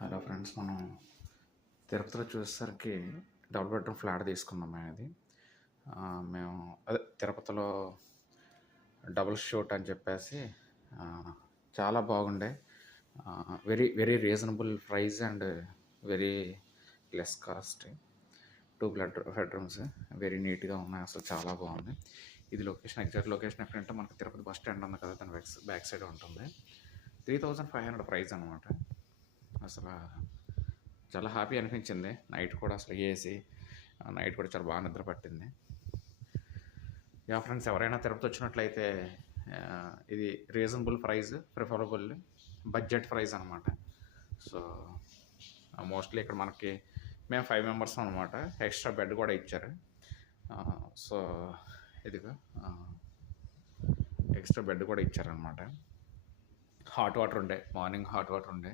Hello friends, మనం తిరుపతిలో చూసేసరికి డబుల్ బెడ్రూమ్ ఫ్లాట్ తీసుకున్నాం మేము. అది మేము అదే తిరుపతిలో డబుల్ షూట్ అని చెప్పేసి చాలా బాగుండే. Very very reasonable price and very less cost. 2 bedrooms very నీట్గా ఉన్నాయి. అసలు చాలా బాగుంది. ఇది లొకేషన్, ఎగ్జాక్ట్ లొకేషన్ ఎక్కడంటే మనకి తిరుపతి బస్ స్టాండ్ ఉంది కదా, దాని బ్యాక్ సైడ్ ఉంటుంది. 3500 ప్రైస్ అనమాట. అసలు చాలా హ్యాపీ అనిపించింది. నైట్ కూడా అసలు ఏసీ, నైట్ కూడా చాలా బాగా నిద్ర పట్టింది. యా ఫ్రెండ్స్, ఎవరైనా తిరుపతి వచ్చినట్లయితే ఇది reasonable price, preferable budget price అనమాట. సో మోస్ట్లీ ఇక్కడ మనకి మేము 5 మెంబర్స్ అనమాట. ఎక్స్ట్రా బెడ్ కూడా ఇచ్చారు. సో ఇదిగా ఎక్స్ట్రా బెడ్ కూడా ఇచ్చారనమాట. హాట్ వాటర్ ఉండే, మార్నింగ్ హాట్ వాటర్ ఉండే.